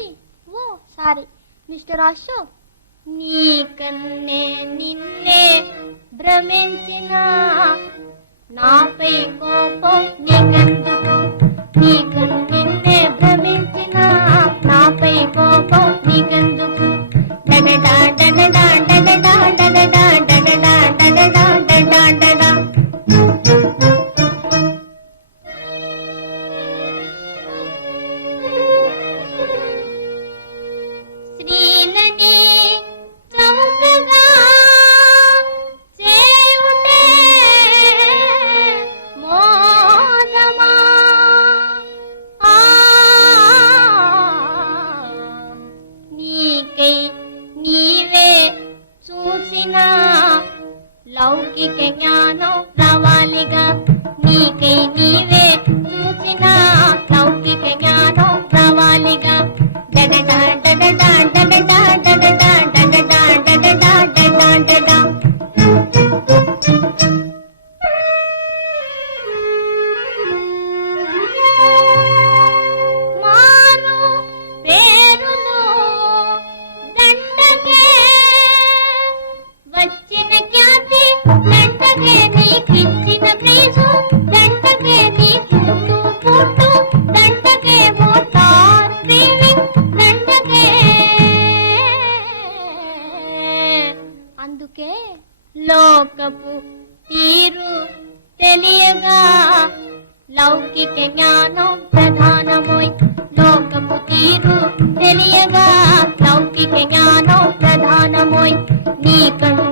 చూసి ఓ sorry. Mister Ashok నీ కన్నే నిన్నే భ్రమించిన నాపై కోపం లౌకిక జ్ఞానం రావాలిగా. నీకై నీవే అందుకే లోకపు తీరు తెలియగా లౌకిక జ్ఞానం ప్రధానమోయ్ లోకపు తీరు తెలియగా లౌకిక జ్ఞానం ప్రధానమోయ్ నీకను